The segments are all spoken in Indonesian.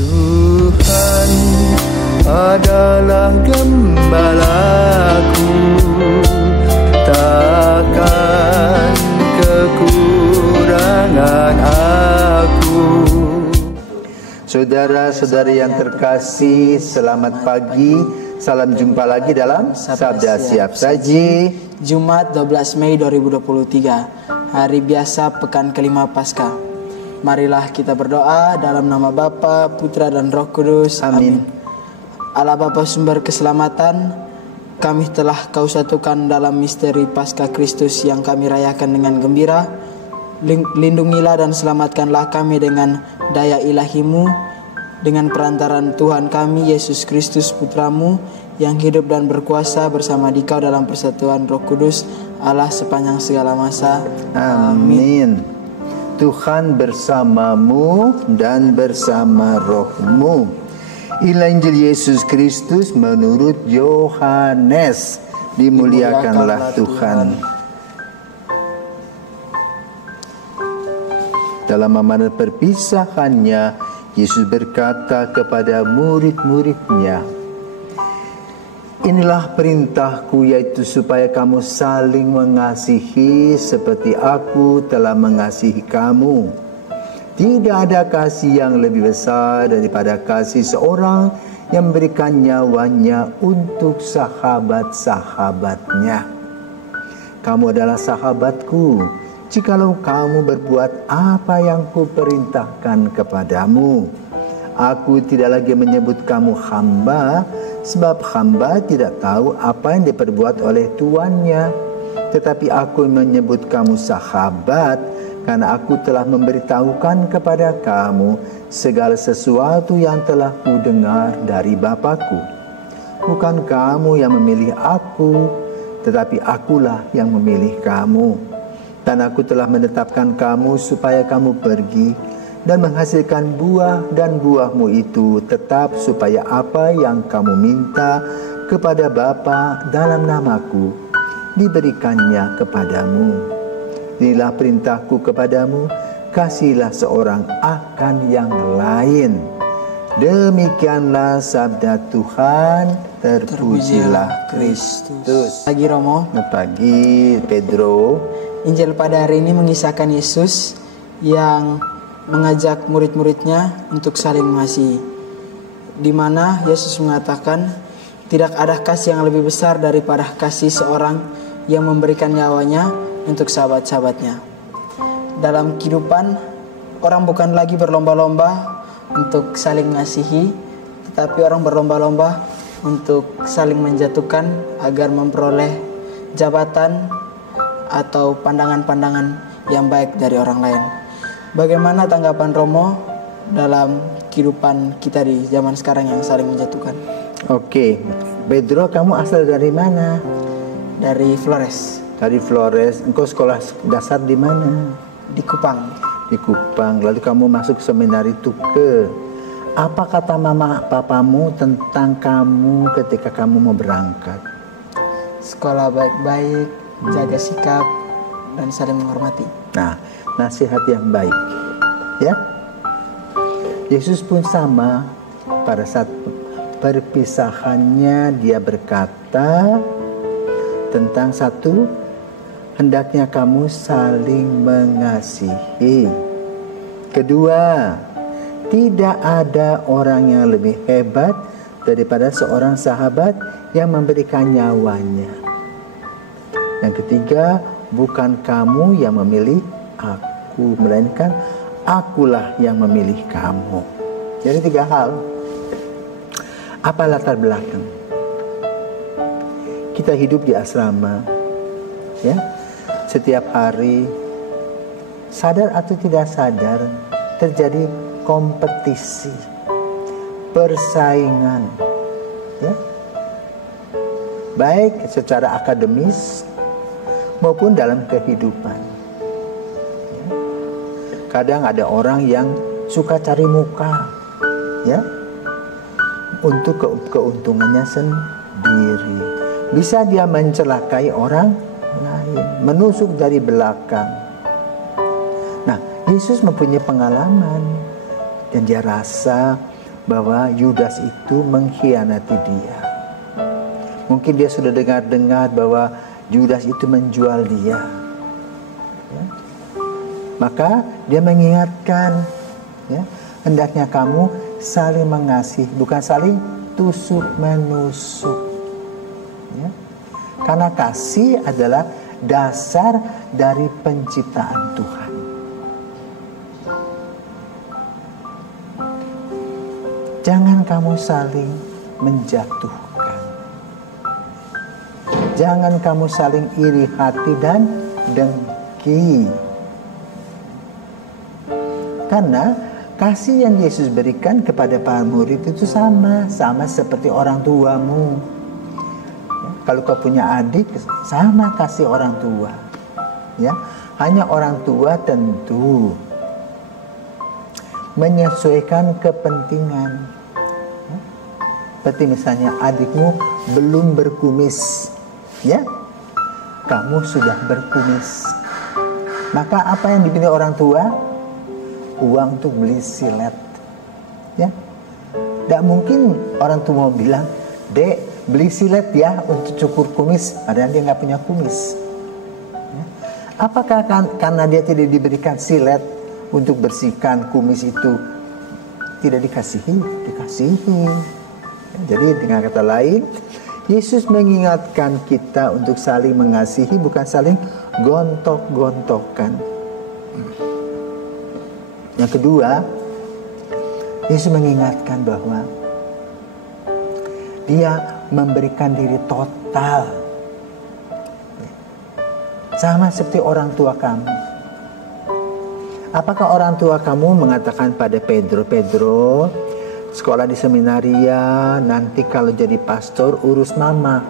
Tuhan adalah gembalaku, takkan kekurangan aku. Saudara-saudari yang terkasih, selamat pagi. Salam jumpa lagi dalam Sabda Siap Saji. Jumat 12 Mei 2023, hari biasa pekan kelima Paskah. Marilah kita berdoa dalam nama Bapa, Putra dan Roh Kudus. Amin. Allah Bapa sumber keselamatan, kami telah Kau satukan dalam misteri Paskah Kristus yang kami rayakan dengan gembira. Lindungilah dan selamatkanlah kami dengan daya ilahi-Mu, dengan perantaran Tuhan kami Yesus Kristus Putra-Mu yang hidup dan berkuasa bersama Dikau dalam persatuan Roh Kudus Allah sepanjang segala masa. Amin. Tuhan bersamamu dan bersama rohmu. Inilah Injil Yesus Kristus menurut Yohanes. Dimuliakanlah Tuhan. Dalam amanat perpisahannya, Yesus berkata kepada murid-muridnya, "Inilah perintahku, yaitu supaya kamu saling mengasihi seperti aku telah mengasihi kamu. Tidak ada kasih yang lebih besar daripada kasih seorang yang memberikan nyawanya untuk sahabat-sahabatnya. Kamu adalah sahabatku jikalau kamu berbuat apa yang kuperintahkan kepadamu. Aku tidak lagi menyebut kamu hamba, sebab hamba tidak tahu apa yang diperbuat oleh tuannya. Tetapi aku menyebut kamu sahabat, karena aku telah memberitahukan kepada kamu segala sesuatu yang telah kudengar dari Bapa-Ku. Bukan kamu yang memilih aku, tetapi akulah yang memilih kamu. Dan aku telah menetapkan kamu supaya kamu pergi dan menghasilkan buah, dan buahmu itu tetap, supaya apa yang kamu minta kepada Bapa dalam namaku diberikannya kepadamu. Inilah perintahku kepadamu, kasihilah seorang akan yang lain." Demikianlah sabda Tuhan. Terpujilah Kristus. Pagi Romo. Pagi Pedro. Injil pada hari ini mengisahkan Yesus yang mengajak murid-muridnya untuk saling mengasihi, di mana Yesus mengatakan tidak ada kasih yang lebih besar daripada kasih seorang yang memberikan nyawanya untuk sahabat-sahabatnya. Dalam kehidupan, orang bukan lagi berlomba-lomba untuk saling mengasihi, tetapi orang berlomba-lomba untuk saling menjatuhkan agar memperoleh jabatan atau pandangan-pandangan yang baik dari orang lain. Bagaimana tanggapan Romo dalam kehidupan kita di zaman sekarang yang saling menjatuhkan? Oke, Pedro, kamu asal dari mana? Dari Flores. Dari Flores. Engkau sekolah dasar di mana? Di Kupang. Di Kupang. Lalu kamu masuk seminari Tuke. Apa kata mama papamu tentang kamu ketika kamu mau berangkat? Sekolah baik-baik, jaga sikap, dan saling menghormati. Nah, nasihat yang baik, ya. Yesus pun sama. Pada saat perpisahannya, dia berkata tentang satu, hendaknya kamu saling mengasihi. Kedua, tidak ada orang yang lebih hebat daripada seorang sahabat yang memberikan nyawanya. Yang ketiga, bukan kamu yang memilih aku, melainkan akulah yang memilih kamu. Jadi 3 hal. Apa latar belakang? Kita hidup di asrama, ya. Setiap hari, sadar atau tidak sadar, terjadi kompetisi, persaingan, ya. Baik secara akademis maupun dalam kehidupan. Kadang ada orang yang suka cari muka, ya, untuk keuntungannya sendiri. Bisa dia mencelakai orang lain, menusuk dari belakang. Nah, Yesus mempunyai pengalaman dan dia rasa bahwa Yudas itu mengkhianati dia. Mungkin dia sudah dengar-dengar bahwa Yudas itu menjual dia. Ya. Maka dia mengingatkan, ya, hendaknya kamu saling mengasihi, bukan saling tusuk menusuk. Ya. Karena kasih adalah dasar dari penciptaan Tuhan. Jangan kamu saling menjatuhkan. Jangan kamu saling iri hati dan dengki. Karena kasih yang Yesus berikan kepada para murid itu sama seperti orang tuamu. Kalau kau punya adik, sama kasih orang tua. Ya, hanya orang tua tentu menyesuaikan kepentingan. Seperti misalnya adikmu belum berkumis, ya, kamu sudah berkumis. Maka apa yang dipilih orang tua? Uang untuk beli silet, ya. Tidak mungkin orang tua mau bilang, "Dek, beli silet ya untuk cukur kumis," padahal dia nggak punya kumis. Ya. Apakah karena dia tidak diberikan silet untuk bersihkan kumis itu tidak dikasihi? Dikasihi. Jadi dengan kata lain, Yesus mengingatkan kita untuk saling mengasihi, bukan saling gontok-gontokan. Yang kedua, Yesus mengingatkan bahwa Dia memberikan diri total, sama seperti orang tua kamu. Apakah orang tua kamu mengatakan pada Pedro, sekolah di seminaria, nanti kalau jadi pastor urus mama.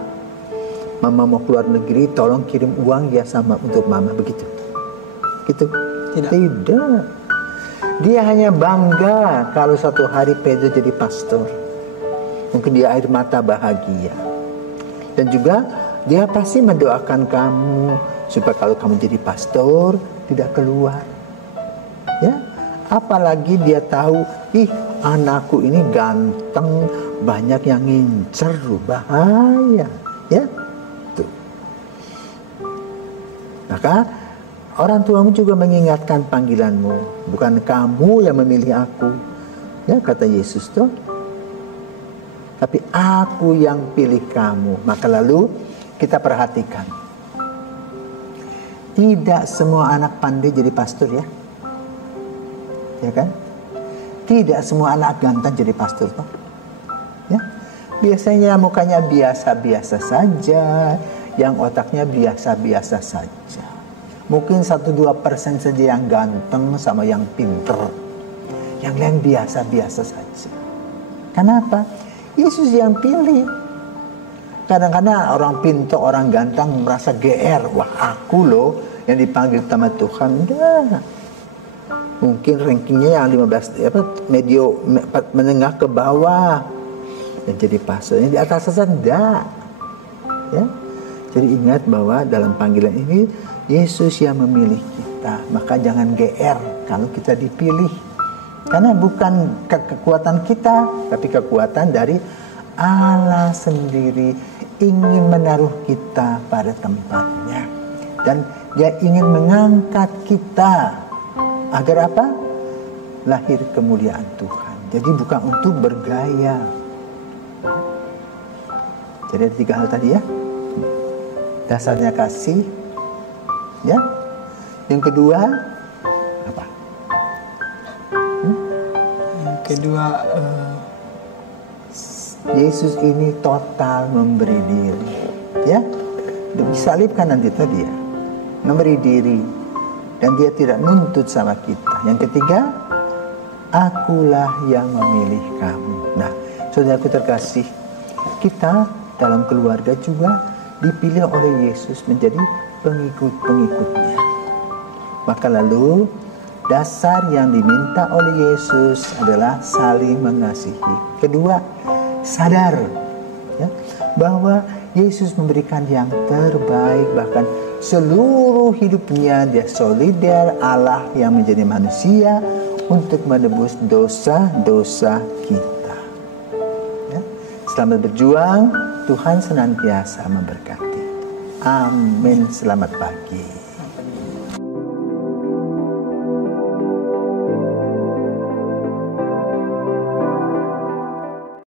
Mama mau keluar negeri, tolong kirim uang ya sama untuk mama, begitu? Gitu? Tidak. Dia hanya bangga kalau suatu hari Pedro jadi pastor. Mungkin dia air mata bahagia. Dan juga dia pasti mendoakan kamu supaya kalau kamu jadi pastor tidak keluar. Ya, apalagi dia tahu, anakku ini ganteng, banyak yang ngincer, bahaya, ya. Tuh. Maka orang tuamu juga mengingatkan panggilanmu, bukan kamu yang memilih aku, ya, kata Yesus tuh. Tapi aku yang pilih kamu. Maka lalu kita perhatikan, tidak semua anak pandai jadi pastor, ya. Ya kan? Tidak semua anak ganteng jadi pastor, toh. Ya. Biasanya mukanya biasa-biasa saja, yang otaknya biasa-biasa saja. Mungkin 1-2% saja yang ganteng sama yang pinter. Yang lain biasa-biasa saja. Kenapa? Yesus yang pilih. Kadang-kadang orang pintar, orang ganteng merasa GR. Wah, aku loh yang dipanggil sama Tuhan. Enggak. Mungkin rankingnya yang 15, menengah ke bawah, yang jadi pastor. Yang di atas saja enggak. Ya. Jadi ingat bahwa dalam panggilan ini Yesus yang memilih kita. Maka jangan GR kalau kita dipilih. Karena bukan kekuatan kita, tapi kekuatan dari Allah sendiri ingin menaruh kita pada tempatnya. Dan Dia ingin mengangkat kita. Agar apa? Lahir kemuliaan Tuhan. Jadi bukan untuk bergaya. Jadi ada 3 hal tadi, ya. Dasarnya kasih, ya. Yang kedua apa? Yang kedua, Yesus ini total memberi diri, ya. Disalibkan nanti tadi, ya. Memberi diri. Dan Dia tidak nuntut sama kita. Yang ketiga, akulah yang memilih kamu. Nah, saudaraku terkasih, kita dalam keluarga juga dipilih oleh Yesus menjadi pengikut-pengikutnya. Maka lalu dasar yang diminta oleh Yesus adalah saling mengasihi. Kedua, sadar, ya, bahwa Yesus memberikan yang terbaik, bahkan seluruh hidupnya Dia solidar Allah yang menjadi manusia untuk menebus dosa-dosa kita. Selamat berjuang, Tuhan senantiasa memberkati. Amin. Selamat pagi.